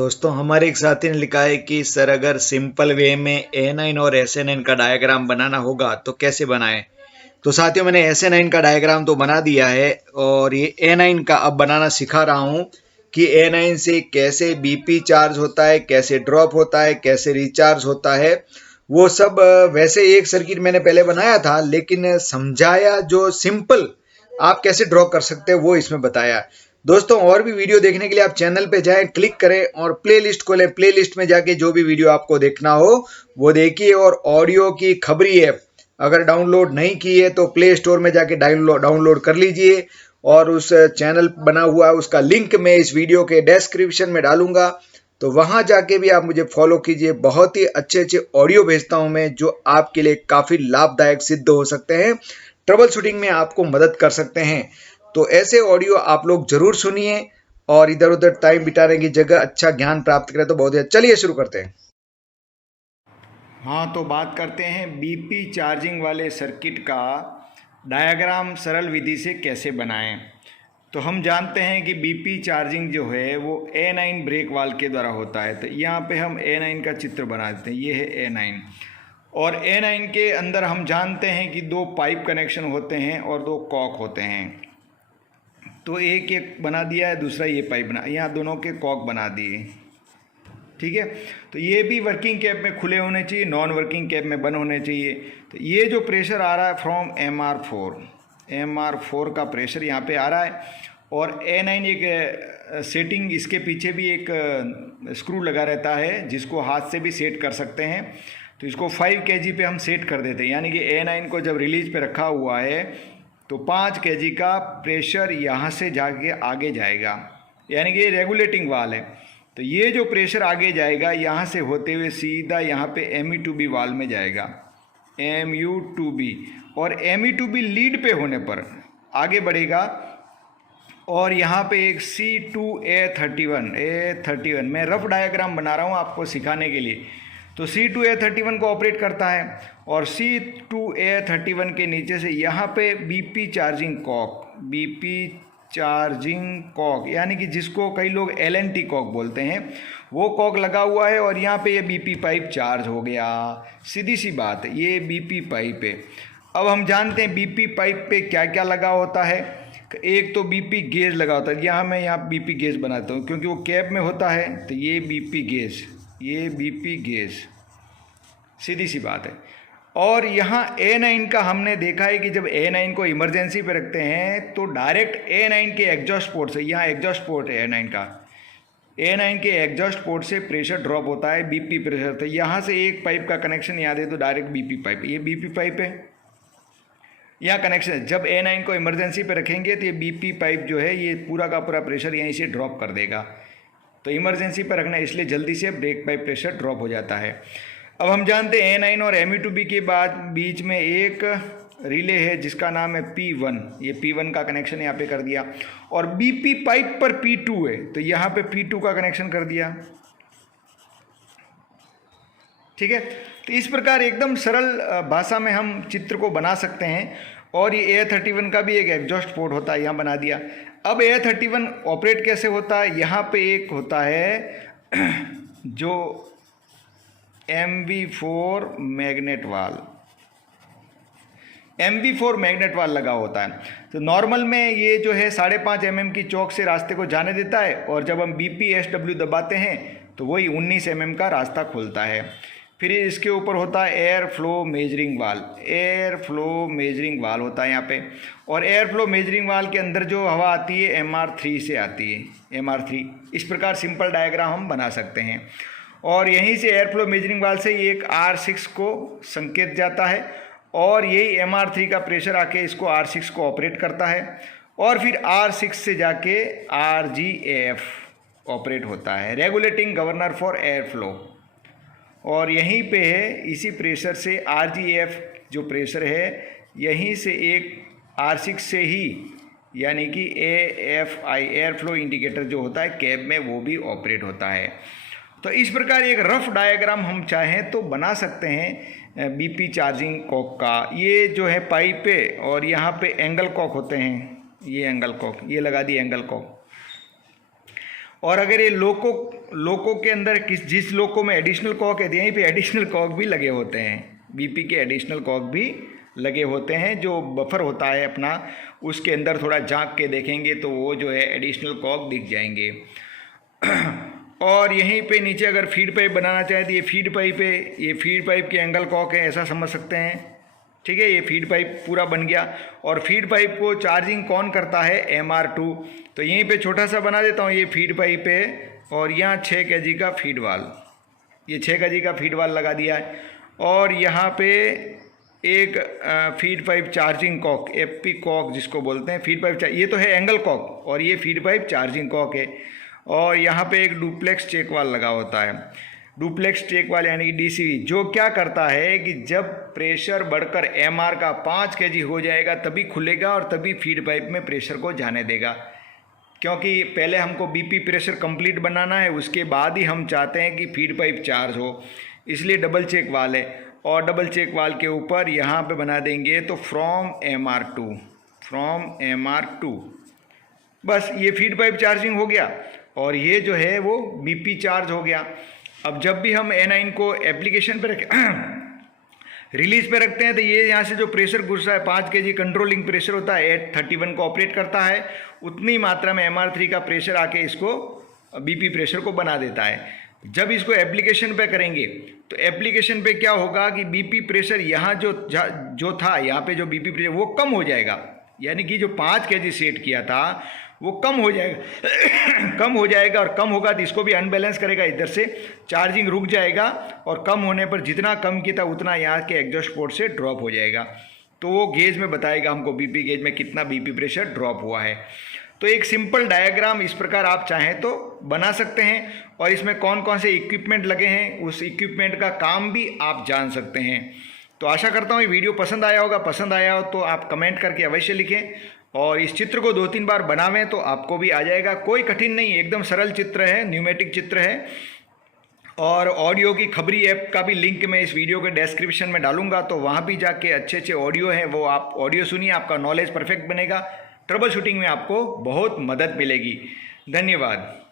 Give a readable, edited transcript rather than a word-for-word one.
दोस्तों, हमारे एक साथी ने लिखा है कि सर अगर सिंपल वे में A9 और SN9 का डायग्राम बनाना होगा तो कैसे बनाएं। तो साथियों, मैंने SN9 का डायग्राम तो बना दिया है और ये A9 का अब बनाना सिखा रहा हूँ कि A9 से कैसे BP चार्ज होता है, कैसे ड्रॉप होता है, कैसे रिचार्ज होता है। वो सब वैसे एक सर्किट मैंने पहले बनाया था, लेकिन समझाया जो सिंपल आप कैसे ड्रॉ कर सकते हैं वो इसमें बताया। दोस्तों, और भी वीडियो देखने के लिए आप चैनल पे जाएं, क्लिक करें और प्लेलिस्ट खोलें। प्लेलिस्ट में जाके जो भी वीडियो आपको देखना हो वो देखिए। और ऑडियो की खबरी ऐप अगर डाउनलोड नहीं की है तो प्ले स्टोर में जाके डाउनलोड कर लीजिए। और उस चैनल बना हुआ है उसका लिंक मैं इस वीडियो के डिस्क्रिप्शन में डालूंगा, तो वहां जाके भी आप मुझे फॉलो कीजिए। बहुत ही अच्छे अच्छे ऑडियो भेजता हूं मैं जो आपके लिए काफी लाभदायक सिद्ध हो सकते हैं, ट्रबल शूटिंग में आपको मदद कर सकते हैं। तो ऐसे ऑडियो आप लोग जरूर सुनिए और इधर उधर टाइम बिताने की जगह अच्छा ज्ञान प्राप्त करें तो बहुत ही। चलिए शुरू करते हैं। हाँ, तो बात करते हैं बीपी चार्जिंग वाले सर्किट का डायग्राम सरल विधि से कैसे बनाएं। तो हम जानते हैं कि बीपी चार्जिंग जो है वो A9 ब्रेक वाल्व के द्वारा होता है। तो यहाँ पे हम A9 का चित्र बना देते हैं। ये है A9 और A9 के अंदर हम जानते हैं कि दो पाइप कनेक्शन होते हैं और दो कॉक होते हैं। तो एक एक बना दिया है, दूसरा ये पाइप बना, यहाँ दोनों के कॉक बना दिए। ठीक है, तो ये भी वर्किंग कैप में खुले होने चाहिए, नॉन वर्किंग कैप में बंद होने चाहिए। तो ये जो प्रेशर आ रहा है फ्रॉम MR4 का प्रेशर यहाँ पे आ रहा है। और A9 एक सेटिंग, इसके पीछे भी एक स्क्रू लगा रहता है जिसको हाथ से भी सेट कर सकते हैं। तो इसको 5 kg पे हम सेट कर देते हैं, यानी कि A9 को जब रिलीज पे रखा हुआ है तो 5 kg का प्रेशर यहाँ से जाके आगे जाएगा, यानी कि ये रेगुलेटिंग वाल्व है। तो ये जो प्रेशर आगे जाएगा यहाँ से होते हुए सीधा यहाँ पे ME2B वाल्व में जाएगा, MU2B। और ME2B लीड पे होने पर आगे बढ़ेगा। और यहाँ पे एक C2A31 मैं रफ डायग्राम बना रहा हूँ आपको सिखाने के लिए। तो C2A31 को ऑपरेट करता है और C2A31 के नीचे से यहाँ पे BP चार्जिंग कॉक, यानी कि जिसको कई लोग LNT कॉक बोलते हैं, वो कॉक लगा हुआ है। और यहाँ पे ये BP पाइप चार्ज हो गया। सीधी सी बात है, ये BP पाइप है। अब हम जानते हैं BP पाइप पे क्या क्या लगा होता है। एक तो BP गेज लगा होता है, यहाँ BP गेज बनाता हूँ क्योंकि वो कैप में होता है। तो ये BP गेज, ये BP गेज, सीधी सी बात है। और यहाँ A9 का हमने देखा है कि जब A9 को इमरजेंसी पे रखते हैं तो डायरेक्ट A9 के एग्जॉस्ट पोर्ट से, यहाँ एग्जॉस्ट पोर्ट है A9 के एग्जॉस्ट पोर्ट से प्रेशर ड्रॉप होता है, BP प्रेशर। तो यहाँ से एक पाइप का कनेक्शन यहाँ दे तो डायरेक्ट BP पाइप, ये BP पाइप है, यहाँ कनेक्शन है। जब A9 को इमरजेंसी पे रखेंगे तो ये BP पाइप जो है ये पूरा का पूरा प्रेशर यहीं से ड्रॉप कर देगा। तो इमरजेंसी पर रखना, इसलिए जल्दी से ब्रेक पाइप प्रेशर ड्रॉप हो जाता है। अब हम जानते हैं A9 और ME2B के बाद बीच में एक रिले है जिसका नाम है P1। ये P1 का कनेक्शन यहाँ पे कर दिया। और BP पाइप पर P2 है तो यहाँ पे P2 का कनेक्शन कर दिया। ठीक है, तो इस प्रकार एकदम सरल भाषा में हम चित्र को बना सकते हैं। और ये A31 का भी एक एग्जॉस्ट पोर्ट होता है, यहाँ बना दिया। अब A31 ऑपरेट कैसे होता है, यहाँ पे एक होता है जो MV4 मैग्नेट वाल्व लगा होता है। तो नॉर्मल में ये जो है 5.5 mm की चौक से रास्ते को जाने देता है और जब हम BPSW दबाते हैं तो वही 19 mm का रास्ता खोलता है। फिर इसके ऊपर होता है एयर फ्लो मेजरिंग वाल्व होता है यहाँ पे। और एयर फ्लो मेजरिंग वाल्व के अंदर जो हवा आती है MR3 से आती है, MR3। इस प्रकार सिंपल डायग्राम हम बना सकते हैं। और यहीं से एयर फ्लो मेजरिंग वाल्व से एक R6 को संकेत जाता है और यही MR3 का प्रेशर आके इसको R6 को ऑपरेट करता है। और फिर R6 से जाके RGF ऑपरेट होता है, regulating governor for air flow. और यहीं पे है, इसी प्रेशर से RGF जो प्रेशर है यहीं से एक R6 से ही, यानी कि AFI एयर फ्लो इंडिकेटर जो होता है कैब में, वो भी ऑपरेट होता है। तो इस प्रकार एक रफ डायग्राम हम चाहें तो बना सकते हैं BP चार्जिंग कॉक का। ये जो है पाइप पे और यहाँ पे एंगल कॉक होते हैं, ये एंगल कॉक, ये लगा दिए एंगल कॉक। और अगर ये लोको के अंदर जिस लोको में एडिशनल कॉक है, यहीं पे एडिशनल कॉक भी लगे होते हैं, बीपी के एडिशनल कॉक भी लगे होते हैं। जो बफर होता है अपना, उसके अंदर थोड़ा झांक के देखेंगे तो वो जो है एडिशनल कॉक दिख जाएंगे। और यहीं पे नीचे अगर फीड पाइप बनाना चाहें तो ये फीड पाइप है, ये फीड पाइप के एंगल कॉक है, ऐसा समझ सकते हैं। ठीक है, ये फीड पाइप पूरा बन गया। और फीड पाइप को चार्जिंग कौन करता है? MR2। तो यहीं पे छोटा सा बना देता हूँ, ये फीड पाइप है और यहाँ 6 kg का फीड वाल, ये 6 kg का फीड वाल लगा दिया है। और यहाँ पे एक feed pipe charging cock, FP cock जिसको बोलते हैं, फीड पाइप, ये तो है एंगल कॉक और ये फीड पाइप चार्जिंग कॉक है। और यहाँ पे एक डुप्लेक्स चेक वाल लगा होता है, डुप्लेक्स चेक वाल यानी कि DCV, जो क्या करता है कि जब प्रेशर बढ़कर MR का 5 kg हो जाएगा तभी खुलेगा और तभी फीड पाइप में प्रेशर को जाने देगा। क्योंकि पहले हमको BP प्रेशर कंप्लीट बनाना है, उसके बाद ही हम चाहते हैं कि फीड पाइप चार्ज हो, इसलिए डबल चेक वाल है। और डबल चेक वाल के ऊपर यहाँ पे बना देंगे तो फ्रॉम MR2, बस ये फीड पाइप चार्जिंग हो गया और ये जो है वो BP चार्ज हो गया। अब जब भी हम A9 को एप्लीकेशन पे रिलीज पे रखते हैं तो ये यहाँ से जो प्रेशर घुसा है 5 kg कंट्रोलिंग प्रेशर होता है, 831 को ऑपरेट करता है, उतनी मात्रा में MR3 का प्रेशर आके इसको BP प्रेशर को बना देता है। जब इसको एप्लीकेशन पे करेंगे तो एप्लीकेशन पे क्या होगा कि BP प्रेशर यहाँ जो था, यहाँ पे जो BP प्रेशर वो कम हो जाएगा, यानी कि जो 5 kg सेट किया था वो कम हो जाएगा कम हो जाएगा। और कम होगा तो इसको भी अनबैलेंस करेगा, इधर से चार्जिंग रुक जाएगा और कम होने पर जितना कम किया था उतना यहाँ के एग्जॉस्ट पोर्ट से ड्रॉप हो जाएगा। तो वो गेज में बताएगा हमको BP गेज में कितना BP प्रेशर ड्रॉप हुआ है। तो एक सिंपल डायग्राम इस प्रकार आप चाहें तो बना सकते हैं और इसमें कौन कौन से इक्विपमेंट लगे हैं उस इक्विपमेंट का काम भी आप जान सकते हैं। तो आशा करता हूँ ये वीडियो पसंद आया होगा। पसंद आया हो तो आप कमेंट करके अवश्य लिखें और इस चित्र को 2-3 बार बनावें तो आपको भी आ जाएगा। कोई कठिन नहीं, एकदम सरल चित्र है, न्यूमेटिक चित्र है। और ऑडियो की खबरी ऐप का भी लिंक मैं इस वीडियो के डिस्क्रिप्शन में डालूंगा, तो वहाँ भी जाके अच्छे ऑडियो हैं वो आप ऑडियो सुनिए, आपका नॉलेज परफेक्ट बनेगा। ट्रबल शूटिंग में आपको बहुत मदद मिलेगी। धन्यवाद।